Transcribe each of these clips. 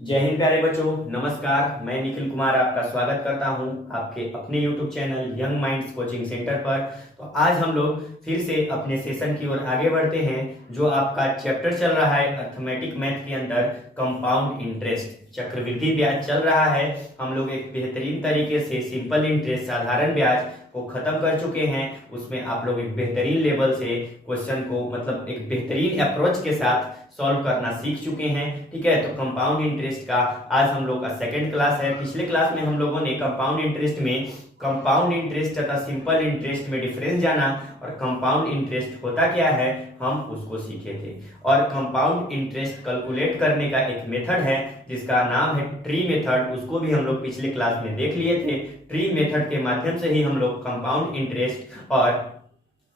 जय हिंद प्यारे बच्चों, नमस्कार। मैं निखिल कुमार आपका स्वागत करता हूं आपके अपने YouTube channel young minds coaching centre पर। तो आज हम लोग फिर से अपने सेशन की ओर आगे बढ़ते हैं। जो आपका चैप्टर चल रहा है अर्थमेटिक मैथ के अंदर कंपाउंड इंटरेस्ट, चक्रवृद्धि ब्याज चल रहा है। हम लोग एक बेहतरीन तरीके से सिंपल इंटरेस्ट, साधारण ब्याज को खत्म कर चुके हैं। उसमें आप लोग एक बेहतरीन लेवल से क्वेश्चन को मतलब एक बेहतरीन अप्रोच के साथ सॉल्व करना सीख चुके हैं। ठीक है, तो कंपाउंड इंटरेस्ट का आज हम लोग का सेकंड क्लास है। पिछले क्लास में हम लोगों ने कंपाउंड इंटरेस्ट में कंपाउंड इंटरेस्ट तथा सिंपल इंटरेस्ट में डिफरेंस जाना और कंपाउंड इंटरेस्ट होता क्या है हम उसको सीखे थे। और कंपाउंड इंटरेस्ट कैलकुलेट करने का एक मेथड है जिसका नाम है ट्री मेथड, उसको भी हम लोग पिछले क्लास में देख लिए थे। ट्री मेथड के माध्यम से ही हम लोग कंपाउंड इंटरेस्ट और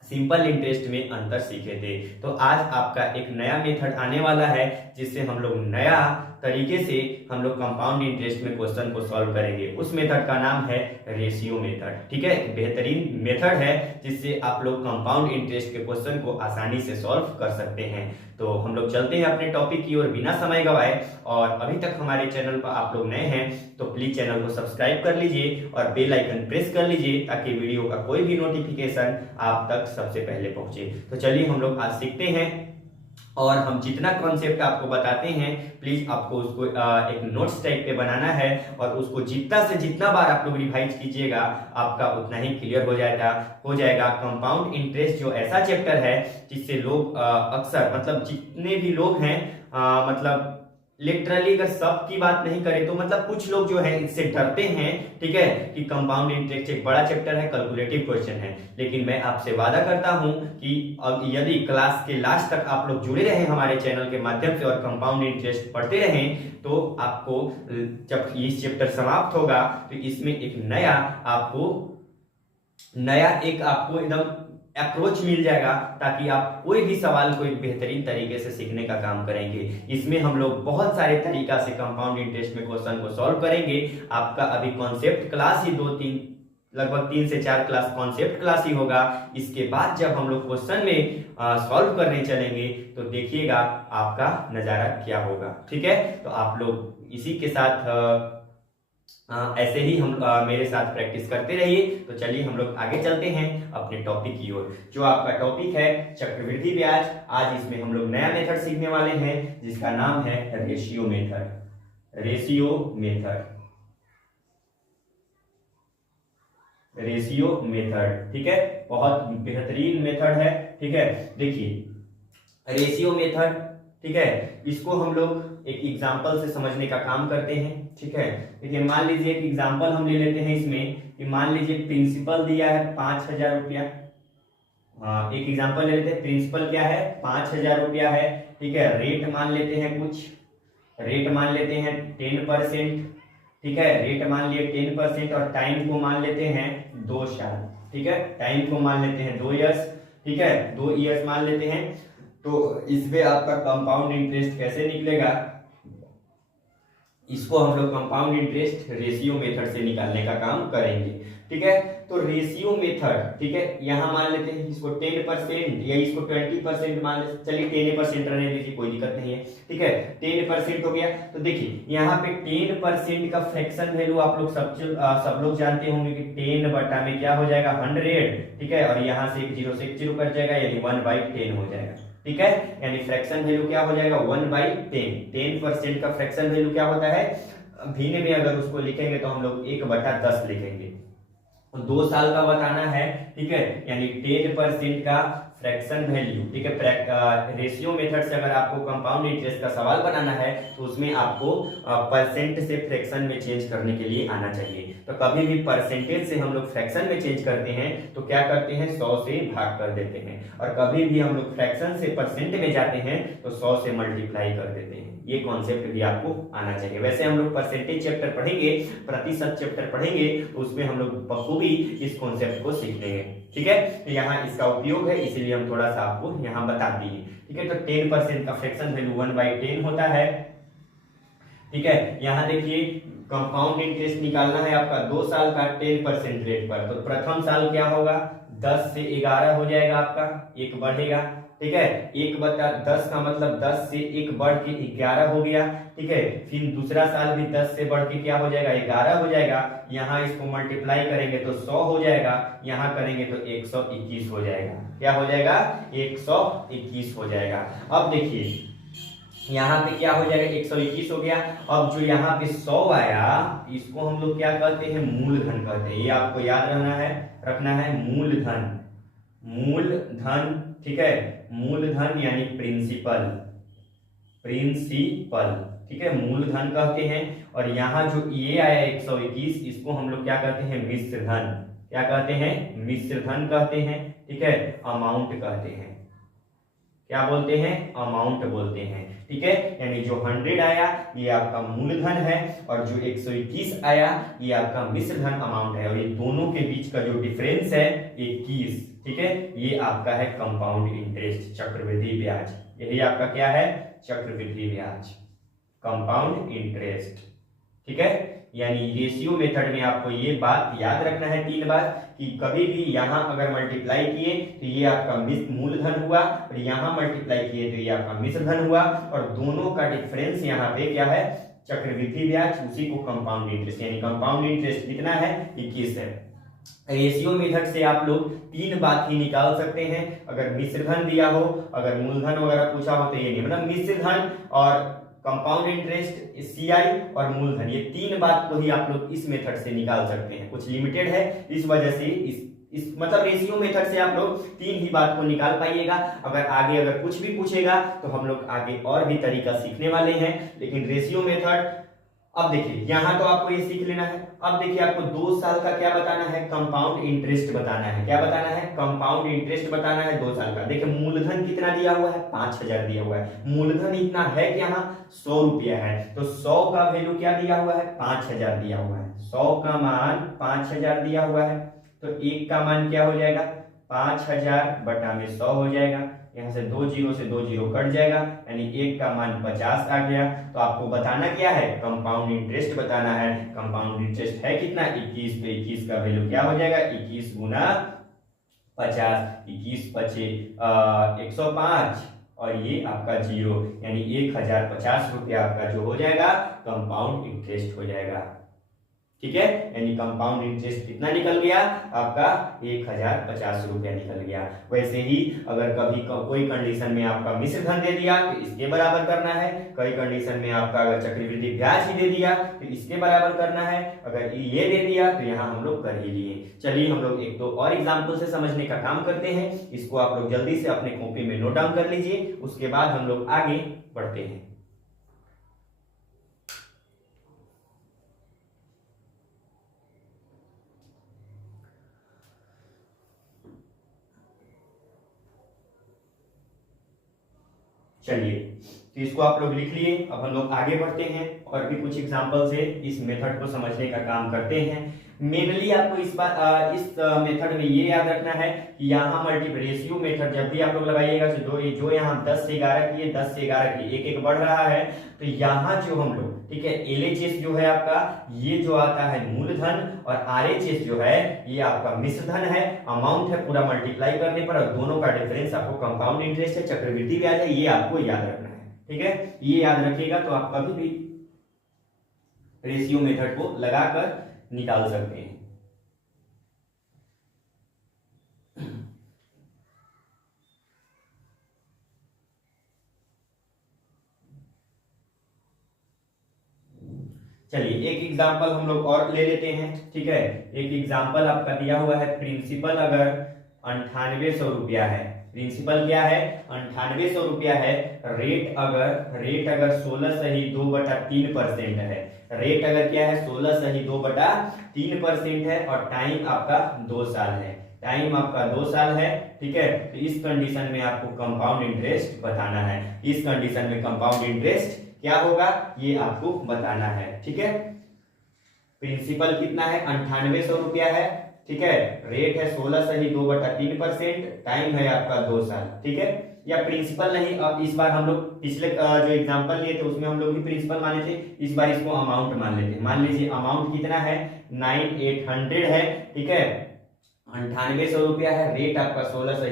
सिंपल इंटरेस्ट में अंतर सीखे थे। तो आज आपका एक नया मेथड आने वाला है जिससे हम लोग नया तरीके से हम लोग कंपाउंड इंटरेस्ट में क्वेश्चन को सॉल्व करेंगे। उस मेथड का नाम है रेशियो मेथड। ठीक है, एक बेहतरीन मेथड है जिससे आप लोग कंपाउंड इंटरेस्ट के क्वेश्चन को आसानी से सॉल्व कर सकते हैं। तो हम लोग चलते हैं अपने टॉपिक की ओर बिना समय गवाए। और अभी तक हमारे चैनल पर आप लोग नए हैं तो प्लीज चैनल को सब्सक्राइब कर लीजिए और बेल आइकन प्रेस कर लीजिए ताकि वीडियो का कोई भी नोटिफिकेशन आप तक सबसे पहले पहुंचे। तो चलिए हम लोग आज सीखते हैं। और हम जितना कॉन्सेप्ट आपको बताते हैं प्लीज आपको उसको एक नोट्स टाइप पे बनाना है और उसको जितना से जितना बार आप लोग रिवाइज कीजिएगा आपका उतना ही क्लियर हो जाएगा। कंपाउंड इंटरेस्ट जो ऐसा चैप्टर है जिससे लोग अक्सर मतलब जितने भी लोग हैं मतलब लिटरली अगर सब की बात नहीं करें तो मतलब कुछ लोग जो है इससे डरते हैं। ठीक है, कि कंपाउंड इंटरेस्ट एक बड़ा चैप्टर है, कैलकुलेटिव क्वेश्चन है। लेकिन मैं आपसे वादा करता हूं कि अब यदि क्लास के लास्ट तक आप लोग जुड़े रहे हमारे चैनल के माध्यम से और कंपाउंड इंटरेस्ट पढ़ते रहें तो आपको जब ये चैप्टर समाप्त होगा तो इसमें एक नया आपको एकदम अप्रोच मिल जाएगा ताकि आप कोई भी सवाल को एक बेहतरीन तरीके से सीखने का काम करेंगे। इसमें हम लोग बहुत सारे तरीका से कंपाउंड इंटरेस्ट में क्वेश्चन को सॉल्व करेंगे। आपका अभी कॉन्सेप्ट क्लास ही लगभग 3 से 4 क्लास कॉन्सेप्ट क्लास ही होगा। इसके बाद जब हम लोग क्वेश्चन में सॉल्व करने चलेंगे तो देखिएगा आपका नजारा क्या होगा। ठीक है, तो आप लोग इसी के साथ ऐसे ही हम मेरे साथ प्रैक्टिस करते रहिए। तो चलिए हम लोग आगे चलते हैं अपने टॉपिक की ओर। जो आपका टॉपिक है चक्रवृद्धि ब्याज, आज इसमें हम लोग नया मेथड सीखने वाले हैं जिसका नाम है रेशियो मेथड। रेशियो मेथड ठीक है, बहुत बेहतरीन मेथड है। ठीक है, देखिए रेशियो मेथड, ठीक है, इसको हम लोग एक एग्जांपल से समझने का काम करते हैं। ठीक है, देखिए मान लीजिए एक एग्जांपल हम ले लेते हैं इसमें कि मान लीजिए प्रिंसिपल दिया है 5,000 रुपया। एक एग्जांपल ले लेते हैं, प्रिंसिपल क्या है 5,000 रुपया है। ठीक है, रेट मान लेते हैं 10%। ठीक है, रेट मान लिए 10% और टाइम को मान लेते हैं 2 साल। ठीक है, टाइम को मान लेते हैं 2 इयर्स। ठीक है, 2 इयर्स मान लेते हैं। तो इसमें आपका कंपाउंड इंटरेस्ट कैसे निकलेगा, इसको हम लोग कंपाउंड इंटरेस्ट रेशियो मेथड से निकालने का काम करेंगे। ठीक है, तो रेशियो मेथड, ठीक है, यहां मान लेते हैं इसको 10% या इसको 20% मान लेते, चलिए 10% रहने दीजिए, कोई दिक्कत नहीं है। ठीक है, 10% हो गया। तो देखिए यहाँ पे 10% का फ्रैक्शन वैल्यू आप लोग सब लोग जानते होंगे कि 10 बटा में क्या हो जाएगा 100। ठीक है, और यहाँ से एक जीरो से एक जीरो कट जाएगा यानी 1/10 हो जाएगा। ठीक है, यानी फ्रैक्शन वैल्यू क्या हो जाएगा 1/10। 10% का फ्रैक्शन वैल्यू क्या होता है, भिन्न में अगर उसको लिखेंगे तो हम लोग 1/10 लिखेंगे। 2 साल का बताना है। ठीक है, यानी 10% का फ्रैक्शन वैल्यू। ठीक है, रेशियो मेथड से अगर आपको कंपाउंड इंटरेस्ट का सवाल बनाना है तो उसमें आपको परसेंट से फ्रैक्शन में चेंज करने के लिए आना चाहिए। तो कभी भी परसेंटेज से हम लोग फ्रैक्शन में चेंज करते हैं तो क्या करते हैं 100 से भाग कर देते हैं, और कभी भी हम लोग फ्रैक्शन से परसेंट में जाते हैं तो 100 से मल्टीप्लाई कर देते हैं। ये कॉन्सेप्ट भी आपको आना चाहिए। वैसे हम लोग परसेंटेज चैप्टर पढ़ेंगे, प्रतिशत चैप्टर पढ़ेंगे, तो उसमें हम लोग बखूबी इस कॉन्सेप्ट को सीख लेंगे। ठीक है, तो यहाँ इसका उपयोग है इसीलिए हम थोड़ा सा आपको यहाँ बता दिए। ठीक है, तो 10% का फ्रैक्शन वैल्यू 1/10 होता है। ठीक है, यहाँ देखिए कंपाउंड इंटरेस्ट निकालना है आपका 2 साल का 10% रेट पर। तो प्रथम साल क्या होगा 10 से 11 हो जाएगा आपका, एक बढ़ेगा, ठीक है। 1/10 का मतलब 10 से 1 बढ़ के 11 हो गया, ठीक है। फिर दूसरा साल भी 10 से बढ़ के क्या हो जाएगा, 11 हो जाएगा। यहाँ इसको मल्टीप्लाई करेंगे तो 100 हो जाएगा, यहाँ करेंगे तो 121 हो जाएगा। क्या हो जाएगा, 121 हो जाएगा। अब देखिए यहाँ पे क्या हो जाएगा, 121 हो गया। अब जो यहाँ पे 100 आया, इसको हम लोग क्या कहते हैं, मूलधन कहते हैं। ये आपको याद रखना है मूलधन, मूलधन, ठीक है। मूलधन यानी प्रिंसिपल, ठीक है, मूलधन कहते हैं। और यहाँ जो ये आया 121, इसको हम लोग क्या कहते हैं, मिश्रधन। क्या कहते हैं, मिश्रधन कहते हैं, ठीक है। अमाउंट कहते हैं, क्या बोलते हैं, अमाउंट बोलते हैं, ठीक है। यानी जो 100 आया ये आपका मूलधन है, और जो 121 आया ये आपका मिश्रधन अमाउंट है। और ये दोनों के बीच का जो डिफरेंस है 21, ठीक है, ये आपका है कंपाउंड इंटरेस्ट, चक्रवृद्धि ब्याज। यही आपका क्या है, चक्रवृद्धि ब्याज, कंपाउंड इंटरेस्ट, ठीक है। यानी रेशियो मेथड में आपको ये बात याद रखना है 3 बार, कि कभी भी यहाँ अगर मल्टीप्लाई किए तो ये आपका मूलधन हुआ, और यहाँ मल्टीप्लाई किए तो ये आपका मिश्रधन हुआ, और दोनों का डिफरेंस यहाँ पे क्या है, चक्रवृद्धि ब्याज, उसी को कंपाउंड इंटरेस्ट, यानी कंपाउंड इंटरेस्ट कितना है, 21 है। रेशियो मेथड से आप लोग 3 बात ही निकाल सकते हैं। अगर मिश्रधन दिया हो, अगर मूलधन वगैरह पूछा हो तो ये नहीं, मतलब मिश्रधन और कंपाउंड इंटरेस्ट, सीआई और मूलधन, ये 3 बात को ही आप लोग इस मेथड से निकाल सकते हैं। कुछ लिमिटेड है, इस वजह से इस मतलब रेशियो मेथड से आप लोग 3 ही बात को निकाल पाइएगा। अगर आगे अगर कुछ भी पूछेगा तो हम लोग आगे और भी तरीका सीखने वाले हैं, लेकिन रेशियो मेथड। अब देखिए यहाँ तो आपको ये सीख लेना है। अब देखिए आपको 2 साल का क्या बताना है, कंपाउंड इंटरेस्ट बताना है। क्या बताना है, कंपाउंड इंटरेस्ट बताना है 2 साल का। देखिए मूलधन कितना दिया हुआ है, 5000 दिया हुआ है। मूलधन इतना है कि यहाँ 100 रुपया है, तो 100 का वैल्यू क्या दिया हुआ है, 5000 दिया हुआ है। 100 का मान 5000 दिया हुआ है, तो 1 का मान क्या हो जाएगा, 5000 बटा में 100 हो जाएगा। यहाँ से 2 जीरो से 2 जीरो कट जाएगा, यानी 1 का मान 50 आ गया। तो आपको बताना क्या है, कंपाउंड इंटरेस्ट बताना है। कंपाउंड इंटरेस्ट है कितना, 21, तो 21 का वैल्यू क्या हो जाएगा, 21 गुना 50, 21 पचे 105, और ये आपका 0, यानी 1050 रुपया आपका जो हो जाएगा कंपाउंड इंटरेस्ट हो जाएगा, ठीक है। यानी कंपाउंड इंटरेस्ट कितना निकल गया आपका, 1050 रुपया निकल गया। वैसे ही अगर कभी कोई कंडीशन में आपका मिश्रधन दे दिया तो इसके बराबर करना है, कई कंडीशन में आपका अगर चक्रवृद्धि ब्याज ही दे दिया तो इसके बराबर करना है, अगर ये दे दिया तो यहाँ हम लोग कर ही लिए। चलिए हम लोग 1-2 और एग्जाम्पल से समझने का काम करते हैं। इसको आप लोग जल्दी से अपने कॉपी में नोट डाउन कर लीजिए, उसके बाद हम लोग आगे बढ़ते हैं। चलिए तो इसको आप लोग लिख लिए। अब हम लोग आगे बढ़ते हैं और भी कुछ एग्जांपल से इस मेथड को समझने का काम करते हैं। मेनली आपको इस मेथड में ये याद रखना है कि यहाँ मल्टीपल रेशियो मेथड जब भी आप लोग लगाइएगा तो जो यहाँ 10 से 11 की है, 10 से 11 की एक एक बढ़ रहा है, तो यहाँ जो हम लोग, ठीक है, LHS जो है आपका ये जो आता है मूलधन, और RHS जो है ये आपका मिश्रधन है, अमाउंट है पूरा मल्टीप्लाई करने पर, और दोनों का डिफरेंस आपको कंपाउंड इंटरेस्ट है, चक्रवृद्धि ब्याज है, ये आपको याद रखना है, ठीक है। ये याद रखिएगा तो आप कभी भी रेशियो मेथड को लगाकर निकाल सकते हैं। चलिए एक एग्जांपल हम लोग और ले लेते हैं, ठीक है। एक एग्जांपल आपका दिया हुआ है, प्रिंसिपल अगर 9800 रुपया है, प्रिंसिपल क्या है, 9800 रुपया है, रेट अगर 16/2/3% है, रेट अगर क्या है 16/2/3% है, और टाइम आपका 2 साल है, टाइम आपका 2 साल है, ठीक है। तो इस कंडीशन में आपको कंपाउंड इंटरेस्ट बताना है। इस कंडीशन में कंपाउंड इंटरेस्ट क्या होगा ये आपको बताना है, ठीक है। प्रिंसिपल कितना है, 9800 रुपया है, ठीक है। रेट है 16/2/3%, टाइम है आपका 2 साल, ठीक है। या प्रिंसिपल नहीं, अब इस बार हम लोग पिछले जो एग्जांपल लिए थे उसमें हम लोग भी प्रिंसिपल माने थे, इस बार इसको अमाउंट मान लेते हैं। मान लीजिए अमाउंट कितना है, 9800 है, ठीक है। ₹9800 है, रेट आपका 16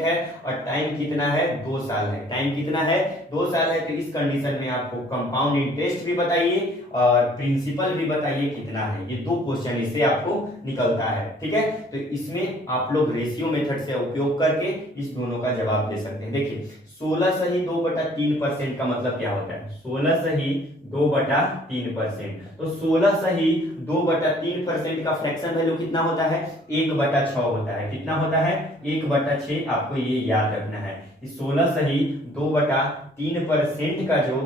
है और टाइम कितना है 2 साल है। टाइम कितना है 2 साल है। तो इस कंडीशन में आपको कंपाउंड इंटरेस्ट भी बताइए और प्रिंसिपल भी बताइए कितना है। ये 2 क्वेश्चन इससे आपको निकलता है, ठीक है। तो इसमें आप लोग रेशियो मेथड से उपयोग करके इस दोनों का जवाब दे सकते हैं। देखिए 16 सही 2/3% का मतलब क्या होता है, 16 सही 2/3%। तो 16 सही 2/3% का फ्रैक्शन वैल्यू कितना होता है 1/6 होता है। कितना होता है 1/6। आपको ये याद रखना है कि 16 सही 2/3% का जो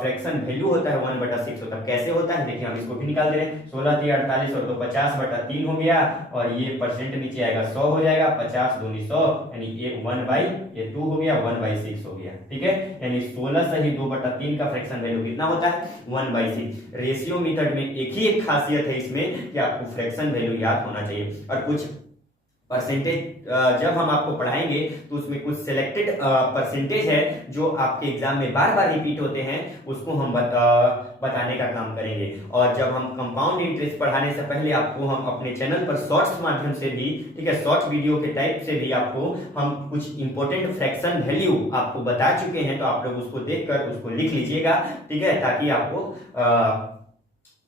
फ्रैक्शन वैल्यू होता है 1/6 होता है। कैसे होता है देखिए, हम इसको भी निकाल दे रहे हैं। 16 3 48 और 2 50/3 हो गया और ये परसेंट नीचे आएगा 100 हो जाएगा। 50 दूनी 100 यानी ये 1/2 हो गया, 1/6 हो गया, ठीक है। यानी 16 सही 2/3 का फ्रैक्शन वैल्यू कितना होता है 1/6। रेशियो मेथड में एक ही एक खासियत है इसमें कि आपको फ्रैक्शन वैल्यू याद होना चाहिए। और कुछ परसेंटेज जब हम आपको पढ़ाएंगे तो उसमें कुछ सिलेक्टेड परसेंटेज है जो आपके एग्जाम में बार बार रिपीट होते हैं, उसको हम बताने का काम करेंगे। और जब हम कंपाउंड इंटरेस्ट पढ़ाने से पहले आपको हम अपने चैनल पर शॉर्ट्स माध्यम से भी, ठीक है, शॉर्ट वीडियो के टाइप से भी आपको हम कुछ इंपॉर्टेंट फ्रैक्शन वैल्यू आपको बता चुके हैं। तो आप लोग उसको देखकर उसको लिख लीजिएगा, ठीक है, ताकि आपको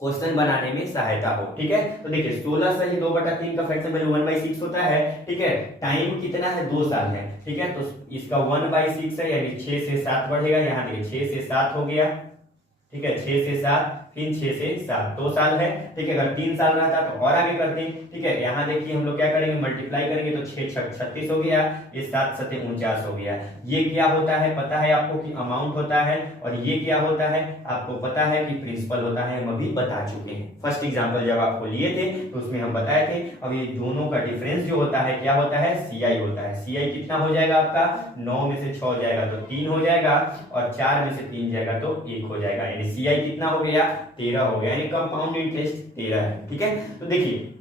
क्वेश्चन बनाने में सहायता हो, ठीक है। तो देखिए 16 सही 2/3 का फ्रैक्शन वैल्यू 1/6 होता है, ठीक है। टाइम कितना है 2 साल है, ठीक है। तो इसका 1/6 है यानी 6 से 7 बढ़ेगा। यहाँ देखिए 6 से 7 हो गया, ठीक है। 6 से 7 फिर 6 से 7 2 साल है, ठीक है। अगर 3 साल रहता तो और आगे करते हैं, ठीक है। यहाँ देखिए हम लोग क्या करेंगे, मल्टीप्लाई करेंगे तो 6 6 36 हो गया, ये 7 7 49 हो गया। ये क्या होता है पता है आपको कि अमाउंट होता है, और ये क्या होता है आपको पता है कि प्रिंसिपल होता है। हम अभी बता चुके हैं, फर्स्ट एग्जाम्पल जब आपको लिए थे तो उसमें हम बताए थे। अब ये दोनों का डिफरेंस जो होता है क्या होता है CI होता है। CI कितना हो जाएगा आपका 9 में से 6 जाएगा तो 3 हो जाएगा, और 4 में से 3 जाएगा तो 1 हो जाएगा। यानी CI कितना हो गया 13 हो गया, यानी कंपाउंड इंटरेस्ट 13 है, ठीक है। तो देखिए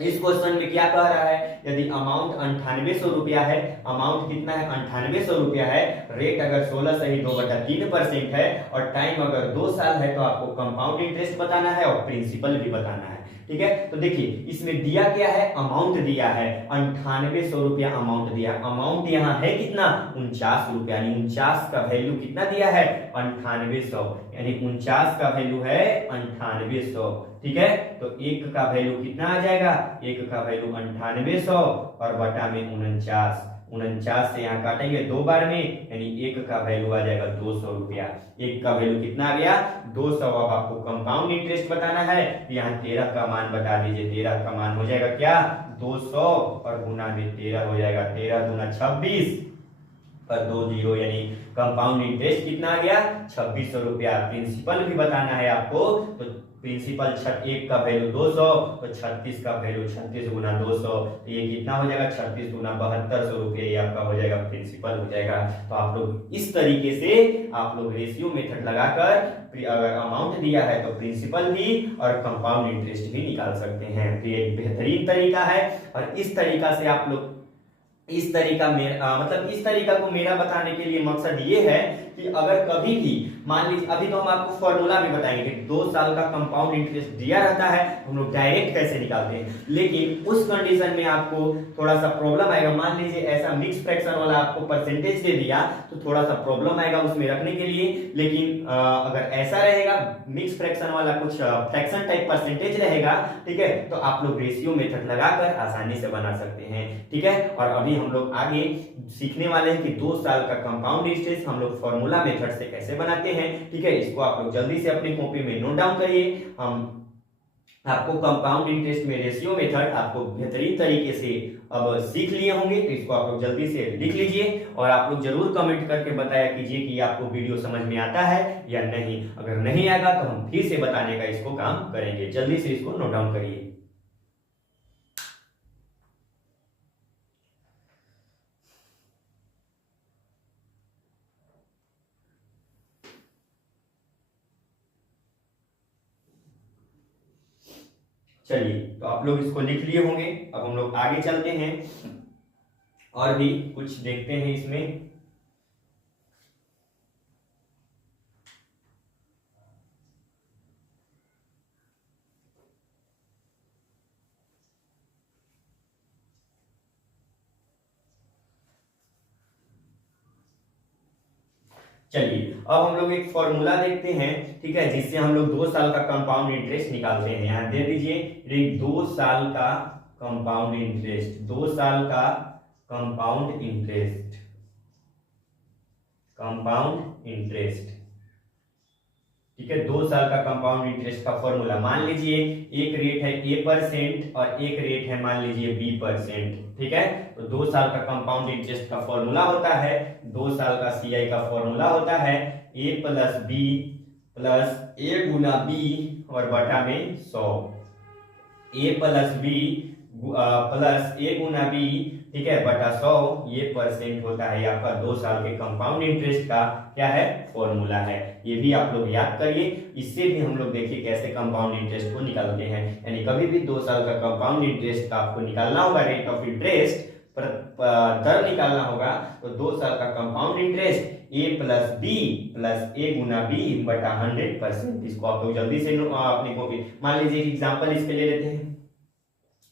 इस क्वेश्चन में क्या कह रहा है, यदि अमाउंट 9800 है, अमाउंट कितना है 9800 है, रेट अगर 16 सही 2/3% है और टाइम अगर 2 साल है, तो आपको कंपाउंड इंटरेस्ट बताना है और प्रिंसिपल भी बताना है, ठीक है। तो देखिए इसमें दिया क्या है, अमाउंट दिया है 9800 अमाउंट दिया। अमाउंट यहाँ है कितना 49 रुपया, यानी 49 का वैल्यू कितना दिया है 9800, यानी 49 का वैल्यू है 9800, ठीक है। तो 1 का वैल्यू कितना आ जाएगा, 1 का वैल्यू 9800 और बटा में 49। 49 से यहाँ काटेंगे 2 बार में, यानी 1 का वैल्यू आ जाएगा 200 रुपया। 1 का वैल्यू कितना आ गया 200। अब आपको कंपाउंड इंटरेस्ट बताना है, यहाँ 13 का मान बता दीजिए। 13 का मान हो जाएगा क्या 200 और गुना में 13 हो जाएगा। 13 दूना 26 पर 2 0, यानी कंपाउंड इंटरेस्ट कितना आ गया 2600 रुपया। प्रिंसिपल भी बताना है आपको, तो प्रिंसिपल 1 का वैल्यू 200, तो 36 का वैल्यू 36 गुना 200, तो ये कितना हो जाएगा 36 गुना 7200 रुपये, ये आपका हो जाएगा प्रिंसिपल हो जाएगा। तो आप लोग इस तरीके से आप लोग रेशियो मेथड लगाकर अगर अमाउंट दिया है तो प्रिंसिपल भी और कंपाउंड इंटरेस्ट भी निकाल सकते हैं। तो ये एक बेहतरीन तरीका है, और इस तरीका से आप लोग इस तरीका मतलब इस तरीका को मेरा बताने के लिए मकसद ये है कि अगर कभी भी मान लीजिए, अभी तो हम आपको फॉर्मूला भी बताएंगे कि 2 साल का कंपाउंड इंटरेस्ट दिया रहता है, हम लोग डायरेक्ट कैसे निकालते हैं। लेकिन उस कंडीशन में आपको थोड़ा सा प्रॉब्लम आएगा। मान लीजिए ऐसा मिक्स फ्रैक्शन वाला आपको परसेंटेज दे दिया तो थोड़ा सा प्रॉब्लम आएगा उसमें रखने के लिए। लेकिन अगर ऐसा रहेगा मिक्स फ्रैक्शन वाला कुछ फ्रैक्शन टाइप परसेंटेज रहेगा, ठीक है, तो आप लोग रेशियो मेथड लगाकर आसानी से बना सकते हैं, ठीक है। और अभी हम लोग आगे सीखने वाले हैं कि 2 साल का कंपाउंड इंटरेस्ट हम लोग फॉर्मूला मेथड से कैसे बनाते हैं, ठीक है। इसको आप लोग जल्दी से अपनी कॉपी में नोट डाउन करिए। हम आपको कंपाउंड इंटरेस्ट में रेशियो मेथड आपको बेहतरीन तरीके से अब सीख लिए होंगे, तो इसको आप लोग जल्दी से लिख लीजिए और आप लोग जरूर कमेंट करके बताया कीजिए कि आपको वीडियो समझ में आता है या नहीं। अगर नहीं आएगा तो हम फिर से बताने का इसको काम करेंगे। जल्दी से इसको नोट डाउन करिए। चलिए तो आप लोग इसको लिख लिए होंगे। अब हम लोग आगे चलते हैं और भी कुछ देखते हैं इसमें। चलिए अब हम लोग एक फॉर्मूला देखते हैं, ठीक है, जिससे हम लोग 2 साल का कंपाउंड इंटरेस्ट निकालते हैं। यहाँ दे दीजिए 2 साल का कंपाउंड इंटरेस्ट, 2 साल का कंपाउंड इंटरेस्ट, कंपाउंड इंटरेस्ट, ठीक है, 2 साल का कंपाउंड इंटरेस्ट का फॉर्मूला। मान लीजिए एक रेट है A% और एक रेट है मान लीजिए B%, ठीक है। तो 2 साल का कंपाउंड इंटरेस्ट का फॉर्मूला होता है, 2 साल का CI का फॉर्मूला होता है A plus B plus A गुना B और बटा में 100। A plus B plus A गुना B, ठीक है, बटा 100, ये परसेंट होता है आपका 2 साल के कंपाउंड इंटरेस्ट का क्या है फॉर्मूला है। ये भी आप लोग याद करिए। इससे भी हम लोग देखिए कैसे कंपाउंड इंटरेस्ट को निकालते हैं। यानी कभी भी 2 साल का कंपाउंड इंटरेस्ट का आपको निकालना होगा, रेट ऑफ इंटरेस्ट दर निकालना होगा, तो 2 साल का compound interest A plus B plus A गुना B बटा 100%। इसको आप लोग जल्दी से अपनी कॉपी, मान लीजिए एग्जाम्पल इस पे ले लेते हैं।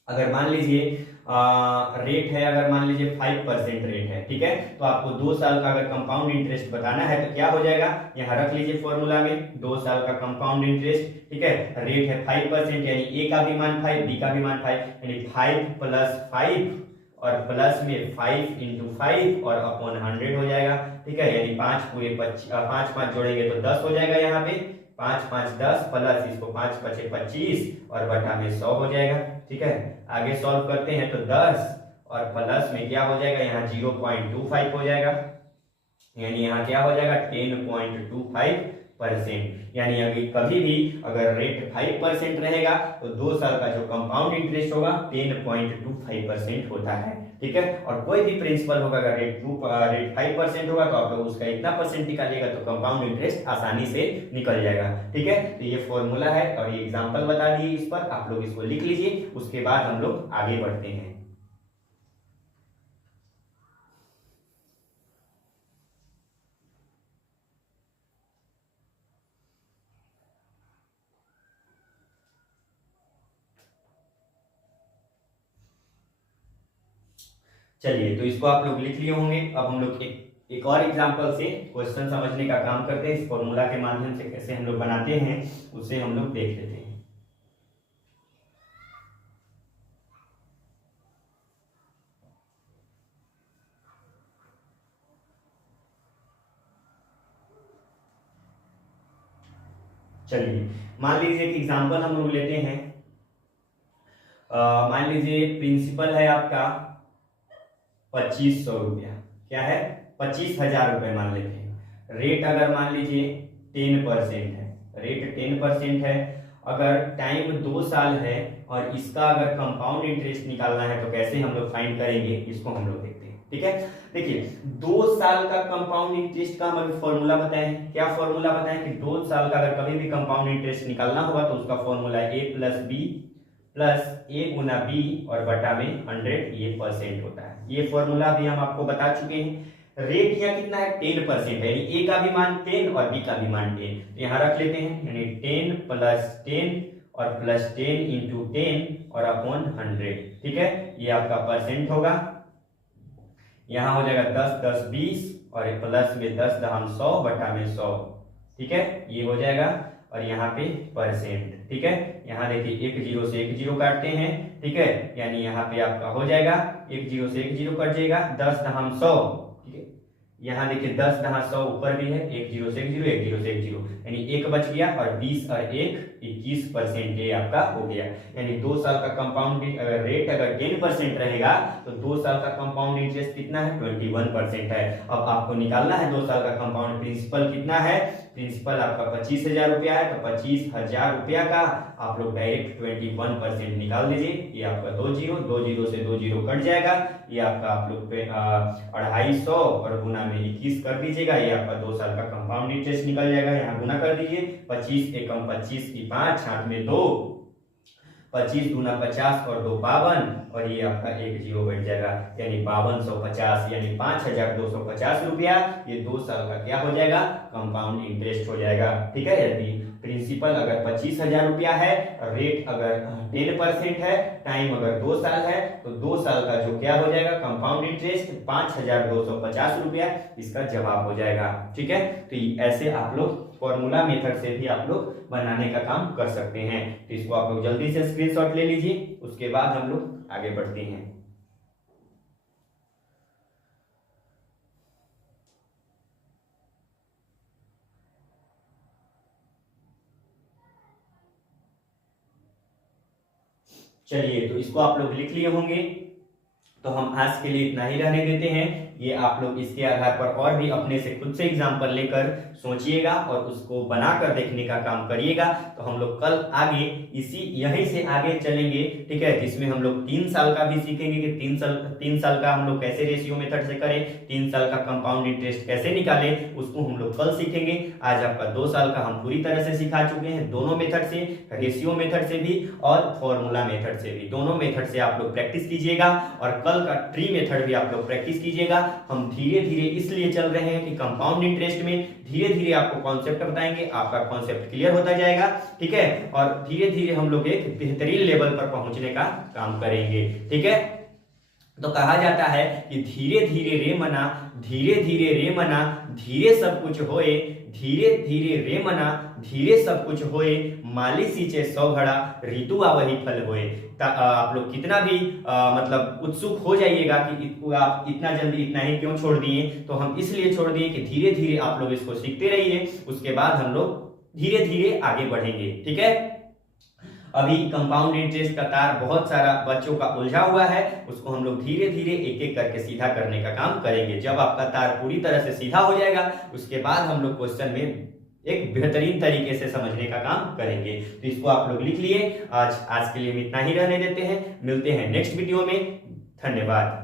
अगर मान लीजिए रेट है, अगर मान लीजिए 5% रेट है, ठीक है, तो आपको 2 साल का अगर कंपाउंड इंटरेस्ट बताना है तो क्या हो जाएगा, यहाँ रख लीजिए फॉर्मूला में 2 साल का कंपाउंड इंटरेस्ट, ठीक है, रेट है 5%, यानी A का भी मान 5, B का भी मान 5, यानी 5 प्लस 5 और प्लस में 5 इंटू 5 और अपॉन 100 हो जाएगा, ठीक है। यानी 5 पूरे 5 जोड़ेंगे तो 10 हो जाएगा, यहाँ पे 5 5 10 प्लस इसको 5 5 25 और बटा में 100 हो जाएगा, ठीक है। आगे सॉल्व करते हैं तो 10 और प्लस में क्या हो जाएगा, यहाँ 0.25 हो जाएगा, यानी यहाँ क्या हो जाएगा 10.25%। यानी अभी कभी भी अगर रेट 5% रहेगा तो 2 साल का जो कंपाउंड इंटरेस्ट होगा 10.25% होता है, ठीक है। और कोई भी प्रिंसिपल होगा, अगर रेट 5% होगा तो आप लोग उसका इतना परसेंट निकालिएगा तो कंपाउंड इंटरेस्ट आसानी से निकल जाएगा, ठीक है। तो ये फॉर्मूला है और ये एग्जांपल बता दिए, इस पर आप लोग इसको लिख लीजिए, उसके बाद हम लोग आगे बढ़ते हैं। चलिए तो इसको आप लोग लिख लिए होंगे। अब हम लोग एक और एग्जांपल से क्वेश्चन समझने का काम करते हैं। इस फॉर्मूला के माध्यम से कैसे हम लोग बनाते हैं उसे हम लोग देख लेते हैं। चलिए मान लीजिए एक एग्जांपल हम लोग लेते हैं। मान लीजिए प्रिंसिपल है आपका 2500 रुपया, क्या है 25,000 रुपये मान लेते हैं। रेट अगर मान लीजिए 10% है, रेट 10% है। अगर टाइम 2 साल है और इसका अगर कंपाउंड इंटरेस्ट निकालना है तो कैसे हम लोग फाइंड करेंगे, इसको हम लोग देखते हैं, ठीक है। देखिए 2 साल का कंपाउंड इंटरेस्ट का हम अभी फॉर्मूला बताएं। क्या फॉर्मूला बताएं कि 2 साल का अगर कभी भी कंपाउंड इंटरेस्ट निकालना होगा तो उसका फॉर्मूला है A plus B plus A गुना B और बटा में 100, ये परसेंट होता है। ये फॉर्मूला भी हम आपको बता चुके हैं। रेट यहाँ कितना है 10% है, यानी A का भी मान 10 और B का भी मान 10, तो यहाँ रख लेते हैं, यानी 10 प्लस 10 और प्लस 10 इंटू 10 और अपॉन 100, ठीक है। ये आपका परसेंट होगा। यहाँ हो जाएगा 10 10 20 और प्लस में 10 दहम 100 बटा में 100, ठीक है, ये हो जाएगा। और यहाँ पे परसेंट, ठीक है। यहाँ देखिए 1 0 से 1 0 काटते हैं, ठीक है, यानी यहाँ पे आपका हो जाएगा 1 0 से 1 0 कट जाएगा, 10 दहम 100, ठीक है। यहाँ देखिए 10 दहा 100 ऊपर भी है, 1 0 से 1 0, 1 0 से 1 0, यानी 1 बच गया और 20 और 1 21% ये आपका हो गया। यानी 2 साल का कंपाउंड रेट अगर 10% रहेगा तो 2 साल का कंपाउंड इंटरेस्ट कितना है 21% है। अब आपको निकालना है 2 साल का कंपाउंड प्रिंसिपल कितना है। प्रिंसिपल आपका 25,000 रुपया है, तो 25,000 रुपया का आप लोग डायरेक्ट 21% निकाल दीजिए। ये आपका 2 0 से 2 0 कट जाएगा, ये आपका आप लोग पे 250 और गुना में 21 कर दीजिएगा, ये आपका 2 साल का कंपाउंड इंटरेस्ट निकल जाएगा। यहाँ गुना कर दीजिए, 25 एकम 25 की 5 हाथ में 2 25 दूना 50 और 2 52 और ये आपका एक जीरो बैठ जाएगा, यानी 5250 यानी 5250 रुपया ये 2 साल का क्या हो जाएगा, कंपाउंड इंटरेस्ट हो जाएगा। ठीक है, यदि प्रिंसिपल अगर 25,000 रुपया है, रेट अगर 10% है, टाइम अगर 2 साल है, तो 2 साल का जो क्या हो जाएगा, कंपाउंड इंटरेस्ट 5250 रुपया इसका जवाब हो जाएगा। ठीक है, तो ऐसे आप लोग फॉर्मूला मेथड से भी आप लोग बनाने का काम कर सकते हैं। तो इसको आप लोग जल्दी से स्क्रीनशॉट ले लीजिए, उसके बाद हम लोग आगे बढ़ते हैं। चलिए, तो इसको आप लोग लिख लिए होंगे, तो हम आज के लिए इतना ही रहने देते हैं। ये आप लोग इसके आधार पर और भी अपने से खुद से एग्जाम्पल लेकर सोचिएगा और उसको बनाकर देखने का काम करिएगा। तो हम लोग कल आगे यहीं से आगे चलेंगे। ठीक है, जिसमें हम लोग 3 साल का भी सीखेंगे कि 3 साल का हम लोग कैसे रेशियो मेथड से करें, 3 साल का कंपाउंड इंटरेस्ट कैसे निकालें, उसको हम लोग कल सीखेंगे। आज आपका 2 साल का हम पूरी तरह से सिखा चुके हैं, दोनों मेथड से, रेशियो मेथड से भी और फॉर्मूला मेथड से भी। दोनों मेथड से आप लोग प्रैक्टिस कीजिएगा और कल का ट्री मेथड भी आप लोग प्रैक्टिस कीजिएगा। हम धीरे धीरे इसलिए चल रहे हैं कि कंपाउंड इंटरेस्ट में धीरे धीरे आपको कॉन्सेप्ट बताएंगे, आपका कॉन्सेप्ट क्लियर होता जाएगा। ठीक है, और धीरे धीरे हम लोग एक बेहतरीन लेवल पर पहुंचने का काम करेंगे। ठीक है, तो कहा जाता है कि धीरे धीरे रे मना, धीरे धीरे रे मना, धीरे सब कुछ होए, धीरे धीरे रे मना, धीरे सब कुछ होए, माली सींचे 100 घड़ा, ऋतु आवही फल होए। आप लोग कितना भी मतलब उत्सुक हो जाइएगा कि आप इतना जल्दी इतना ही क्यों छोड़ दिए, तो हम इसलिए छोड़ दिए कि धीरे धीरे आप लोग इसको सीखते रहिए, उसके बाद हम लोग धीरे धीरे आगे बढ़ेंगे। ठीक है, अभी कंपाउंड इंटरेस्ट का तार बहुत सारा बच्चों का उलझा हुआ है, उसको हम लोग धीरे धीरे एक एक करके सीधा करने का काम करेंगे। जब आपका तार पूरी तरह से सीधा हो जाएगा, उसके बाद हम लोग क्वेश्चन में एक बेहतरीन तरीके से समझने का काम करेंगे। तो इसको आप लोग लिख लिए। आज के लिए हम इतना ही रहने देते हैं, मिलते हैं नेक्स्ट वीडियो में। धन्यवाद।